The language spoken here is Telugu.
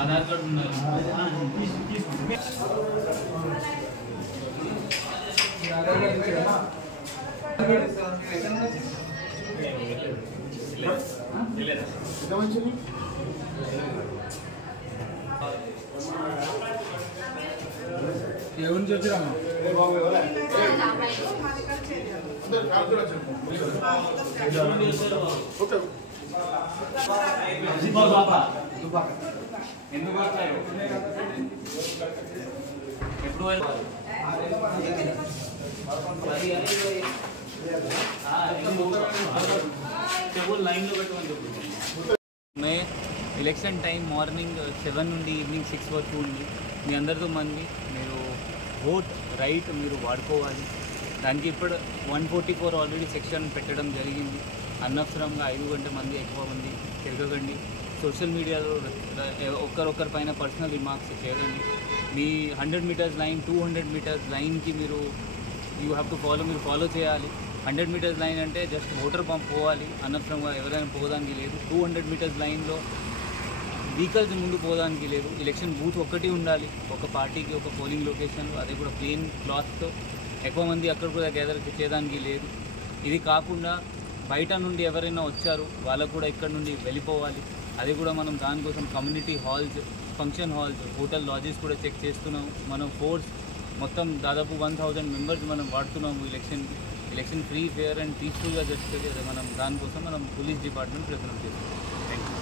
आधार कार्ड मैं ఎలక్షన్ టైం మార్నింగ్ 7 నుండి ఈవినింగ్ 6 వరకు ఉంది. మీ అందరితో మంది మీరు ఓట్ రైట్ మీరు వాడుకోవాలి. దానికి ఇప్పుడు 144 ఆల్రెడీ సెక్షన్ పెట్టడం జరిగింది. అనవసరంగా 5 గంటల మంది ఎక్కువ మంది తిరగకండి. సోషల్ మీడియాలో ఒక్కరొక్కరి పైన పర్సనల్ రిమార్క్స్ చేయకండి. మీ 100 మీటర్స్ లైన్ 200 మీటర్స్ లైన్కి మీరు యూ హ్యావ్ టు మీరు ఫాలో చేయాలి. 100 మీటర్స్ లైన్ అంటే జస్ట్ ఓటర్ పంప్ పోవాలి, అనవసరంగా ఎవరైనా పోవడానికి లేదు. 200 మీటర్స్ లైన్లో వెహికల్స్ ముందు పోవడానికి లేదు. ఎలక్షన్ బూత్ ఒక్కటి ఉండాలి ఒక పార్టీకి, ఒక పోలింగ్ లొకేషన్లో, అది కూడా ప్లెయిన్ క్లాత్తో. ఎక్కువ మంది అక్కడ కూడా గ్యాదర్ చేయడానికి లేదు. ఇది కాకుండా బయట నుండి ఎవరైనా వచ్చారు వాళ్ళకు కూడా ఇక్కడ నుండి వెళ్ళిపోవాలి. అది కూడా మనం దానికోసం community halls, function halls, hotel lodges కూడా చెక్ చేస్తున్నాము. మనం ఫోర్స్ మొత్తం దాదాపు 1000 మెంబర్స్ మనం వాడుతున్నాము ఎలక్షన్కి. ఎలక్షన్ ఫ్రీ, ఫేర్ అండ్ పీస్ఫుల్గా జరుగుతుంది. మనం దానికోసం మనం పోలీస్ డిపార్ట్మెంట్ ప్రయత్నం చేస్తున్నాం. Thank you.